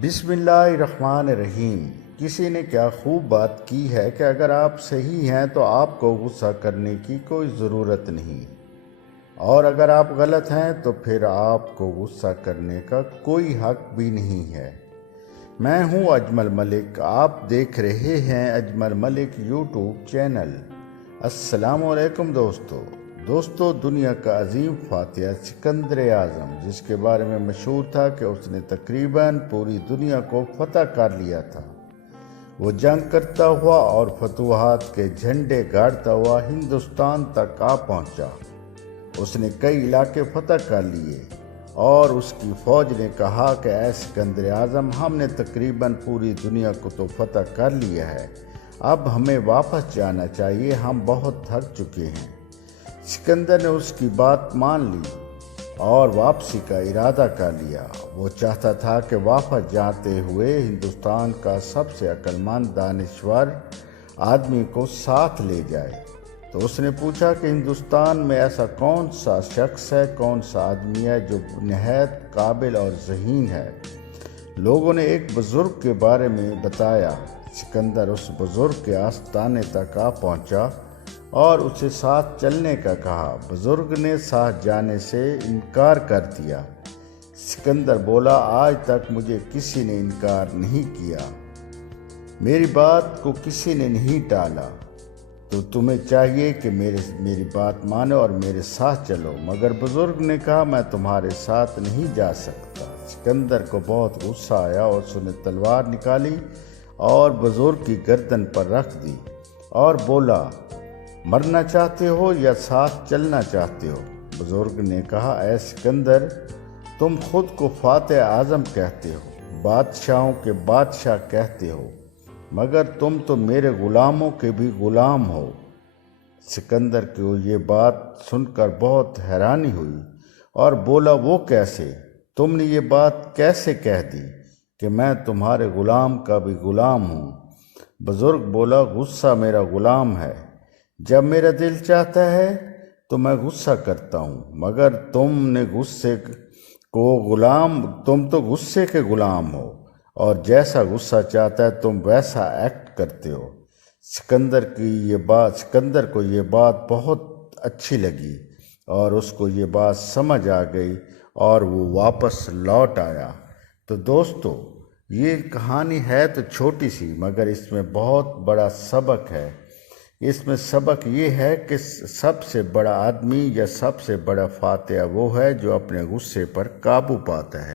बिस्मिल्लाहिर्रहमानिर्रहीम। किसी ने क्या खूब बात की है कि अगर आप सही हैं तो आपको गुस्सा करने की कोई ज़रूरत नहीं, और अगर आप गलत हैं तो फिर आपको गुस्सा करने का कोई हक भी नहीं है। मैं हूं अजमल मलिक, आप देख रहे हैं अजमल मलिक यूट्यूब चैनल। अस्सलामुअलैकुम दोस्तों, दुनिया का अजीम फातिह सिकंदर आज़म, जिसके बारे में मशहूर था कि उसने तकरीबन पूरी दुनिया को फतह कर लिया था, वो जंग करता हुआ और फतूहात के झंडे गाड़ता हुआ हिंदुस्तान तक आ पहुंचा। उसने कई इलाके फतह कर लिए और उसकी फौज ने कहा कि ऐ सिकंदर आज़म, हमने तकरीबन पूरी दुनिया को तो फतह कर लिया है, अब हमें वापस जाना चाहिए, हम बहुत थक चुके हैं। सिकंदर ने उसकी बात मान ली और वापसी का इरादा कर लिया। वो चाहता था कि वापस जाते हुए हिंदुस्तान का सबसे अक्लमंद दानिश्वर आदमी को साथ ले जाए। तो उसने पूछा कि हिंदुस्तान में ऐसा कौन सा शख्स है, कौन सा आदमी है जो नहायत काबिल और ज़हीन है। लोगों ने एक बुज़ुर्ग के बारे में बताया। सिकंदर उस बुज़ुर्ग के आस्ताने तक आ पहुंचा और उसे साथ चलने का कहा। बुज़ुर्ग ने साथ जाने से इनकार कर दिया। सिकंदर बोला, आज तक मुझे किसी ने इनकार नहीं किया, मेरी बात को किसी ने नहीं टाला, तो तुम्हें चाहिए कि मेरी बात मानो और मेरे साथ चलो। मगर बुज़ुर्ग ने कहा, मैं तुम्हारे साथ नहीं जा सकता। सिकंदर को बहुत गुस्सा आया और उसने तलवार निकाली और बुज़ुर्ग की गर्दन पर रख दी और बोला, मरना चाहते हो या साथ चलना चाहते हो? बुज़ुर्ग ने कहा, ऐ सिकंदर, तुम खुद को फातिह आज़म कहते हो, बादशाहों के बादशाह कहते हो, मगर तुम तो मेरे ग़ुलामों के भी ग़ुलाम हो। सिकंदर को ये बात सुनकर बहुत हैरानी हुई और बोला, वो कैसे? तुमने ये बात कैसे कह दी कि मैं तुम्हारे ग़ुलाम का भी ग़ुलाम हूँ? बुज़ुर्ग बोला, गुस्सा मेरा ग़ुलाम है, जब मेरा दिल चाहता है तो मैं गुस्सा करता हूँ, मगर तुम तो गुस्से के ग़ुलाम हो और जैसा गुस्सा चाहता है तुम वैसा एक्ट करते हो। सिकंदर को ये बात बहुत अच्छी लगी और उसको ये बात समझ आ गई और वो वापस लौट आया। तो दोस्तों, ये कहानी है तो छोटी सी, मगर इसमें बहुत बड़ा सबक है। इसमें सबक ये है कि सबसे बड़ा आदमी या सबसे बड़ा फातिह वो है जो अपने गुस्से पर काबू पाता है।